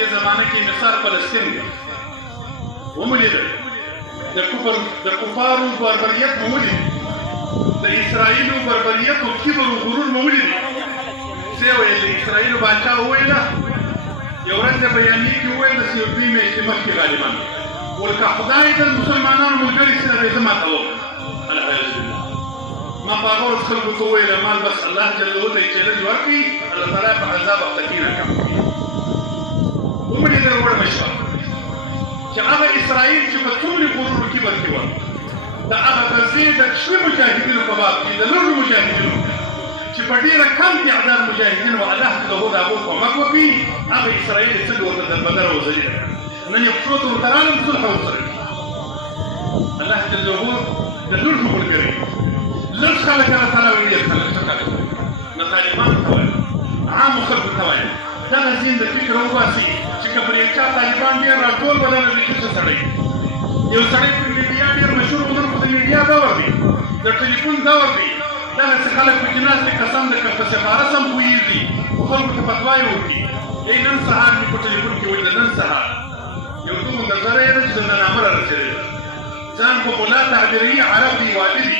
دې زمانه کې مثال فلسطین دی ومو لیدل د کفارو بربریت مو ولید د اسرائیلو بربریت او کبر او غرور مو ولید څه ویل د اسرائیلو باچا وویله یو ورځ د بیانیې کې وویل د یو دوی میاشتې مخکې غالبا ولکه خدای د مسلمانانو ملګري سره به زه ماته وکړم الحمد لله ما په هغه ورځ خلکو ته وویل مال بس الله جل وعلا ته چیلنج ورکړي الله تعالی په عذاب اخته کېنه کړم ومنې در وړمه شوه چې هغه اسرائیل چې په څومره غرور او کبر کې وه د هغه غزې د شوي مجاهدینو په باب کې د لږو مجاهدینو چې په ډېره کم تعداد مجاهدین و الله ته د هغو کومک وکړي هغه اسرائیل یې څنګه ورته دربدره وځلېده نن یې پښو ته ورته راغلم صلح ورسره الله جل وعلا د لږو ملګري لږ خلک الله تعالی وایي ډېر خلک څه خلک نه طالبانو ته وایي عامو خلکو ته وایي دغه ځین د فکر وباسي چې که پر یو چا طالبان ډېر راټول بدله وي څه سړی یو سړی په میډیا ډېر مشهور و نن خو د میډیا دور دی د ټلیفون دور دی دغسې خلک پکې ناست دي قسم د که په سفارس هم پوهېږي خو خلکو ته فتوا یې ورکړي ای نن سهار مې په ټلیفون کې ویل نن سهار یو دومره نظره یې ده چې زندانامه را رسېدلی ځان په ملا تعبیروي عرب دی واده دي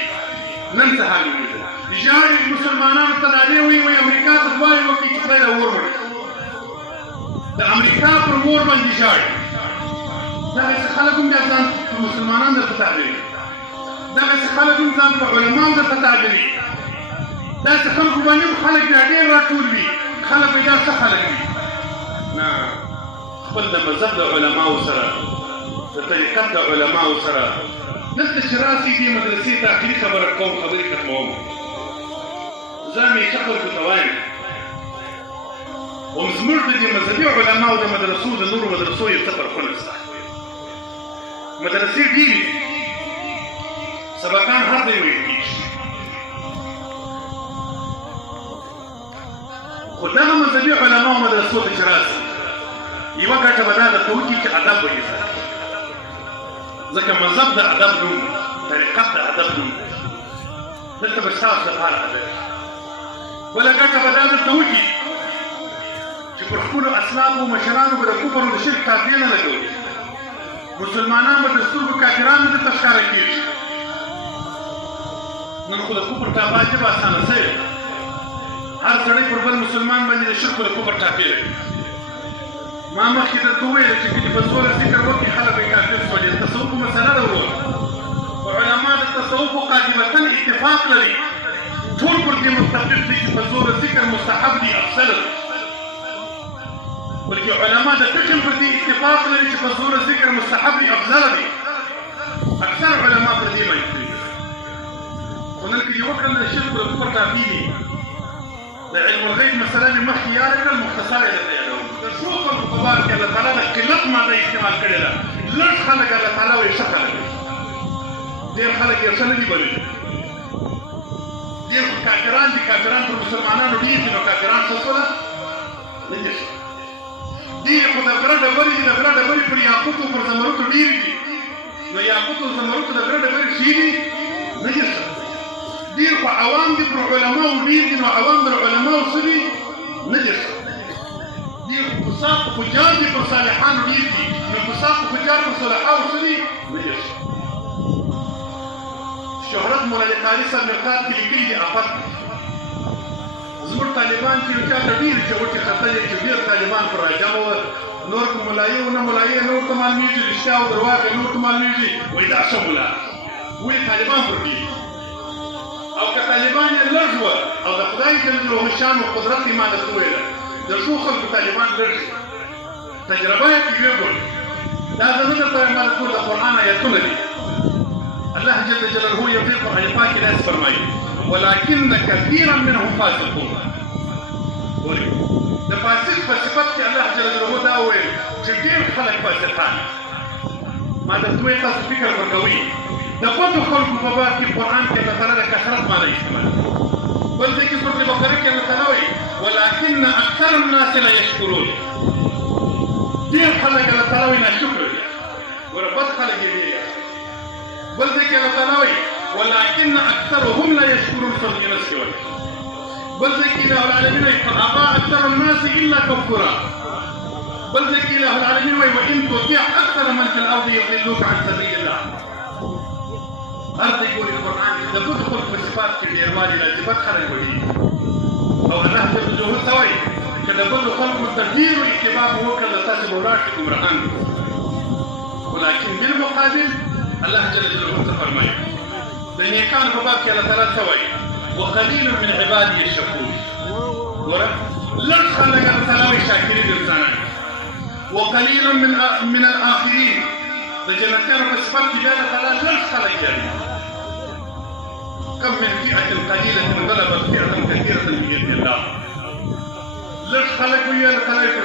نن سهار مې ولیدل ژاړي مسلمانانو ته نارې وایي امریکا ته دعاوې وکړي چې خدای دا اور وړي د امریکا پر مور باندې ژاړي دغسې خلک هم بیا ځان مسلمانان درته تعبیروي دغسې خلک هم ځان په علماو درته تعبیروي داسې خلکو باندې هم خلک بیا ډېر راټول وي خلک به دا څه خلک وي نه خپل د مذهب د علماو سره د طریقت د علماو سره دلته چې راسي دې مدرسې داخلي خبره کوم خبرې ختموم زه همیشه خلکو ته وایم هم زموږ د دې مذهبي علماو د مدرسو د نورو مدرسو یو څه فرقونه شته مدرسې ډېرې سبقان هر ځای ویل کېږي خو دغه مذهبي علماو مدرسو ته چې راسي یوه ګټه به دا درته وکړي چې ادب به یې زده ځکه مذهب د ادب نوم طریقت د ادب نوم دلته به ستاسو لپاره ادب بله ګټه به دا درته وکړي چې پر خپلو اسلافو مشرانو به د کفر او د شرک تابع نه لګوي مسلمانان به د سترګو کافرانو درته ښکاره کېږي نن خو د کفر تابع ژبه اسانه شوې هر سړی پر بل مسلمان باندې د شرک او د کفر تابع دی ما مخکې درته وویل چې که دې په زوره ذکر وکړي خلک به یې کافر شولې د تصوفو مسله ده وروره خو علما د تصوفو قاطبتاً اتفاق لري ټول پر دې متفق دي چې په زوره ذکر مستحب دي افضل دی بلکې علما د فقه پر دې اتفاق لري چې په زوره ذکر مستحب دي افضل دی اکثر علما پر دې باندې دي خو نن که دې وکړل د شرک او د کفر تابع دي د علم الغیب مسله مې مخکې یاده کړل مختصر یې درته یادوم د څو خلکو په باب کې الله تعالی د قلت ماده استعمال کړې ده لږ خلک الله تعالی وایي ښه خلک دي ډېر خلک یې څه نه دي بللي ډېر کافران دي کافران پر مسلمانانو ډېر دي نو کافران څه شوله نه دي شوه ډېرې خو د غره ډبرې دي د غره ډبرې پر یاقوتو پر زمرودو ډېرې دي نو یاقوتو او زمرودو د غره ډبرې ښې دي نه دي ښه ډېر خو عوام دي پر علماو ډېر دي نو عوام پر علماو څه دي نه دي ښه ډېر فساق فجار دي پر صالحانو ډېر دي نو فساق فجار پر صالحانو څه دي نه دي ښه شهرت مولانا قاري صاحب مقدار کې لیکلي دي افت زموږ طالبان چې یو چا ته ډېرې چوټې ختلې چې ډېر طالبان پر راجمع وه نور که ملایي و نه ملایي نور ته معلومېږي رښتیا او درواغ یې نور ته معلومېږي وایي دا ښه ملا وایي طالبان پر ډېر او که طالبان یې لږ وه او د خدای جل جلاله شان و قدرت یې ما درته وویله د ښو خلکو طالبان لږ تجربه یې کې ویې ګورئ دا زه نه درته وایم ما درته د قرآن آیتونه دي الله جل جلاله یو ځای قرآن پاک کې داسې فرمایي ولكن كثيرا منهم فاسقون ګورئ د فاسق په صفت کې الله جل جلاله دا وویل چې ډېر خلک فاسقان ما درته وایي تاسو فکر وکوئ د بدو خلکو په باب کې قرآن کې الله تعالی د کثرت معنی استعمال بل ځای کې سورة بقره کې الله تعالی وایي ولكن اکثر الناس لا یشکرون ډېر خلک الله تعالی وایي ناشکره دي ګوره بد خلک یې ډېر بل ځای کې الله تعالی وایي ولكن اكثرهم لا يشكرون صدق نفسي بل ذلك العالمين فابى اكثر الناس الا كفورا بل ذكي إله العالمين وإن تطيع أكثر من في الأرض يضلوك عن سبيل الله. هذا يقول القرآن إذا تدخل في صفات في الإيمان إلى صفات خلق ولي أو أنها تبدو سوي كذا كل خلق تدبير اتباعه كذا تاسب راشد امرأان. ولكن بالمقابل الله جل جلاله فرمى لأن كان فباك على ثلاث سوي وقليل من عبادي الشكور. لن خلق السلام الشاكرين الإنسان وقليل من الآخرين لجنتين بصفات جلالة فلا لن خلق يعني. كم من فئة قليلة غلبت فئة كثيرة بإذن الله. لن خلق ويا الخلائق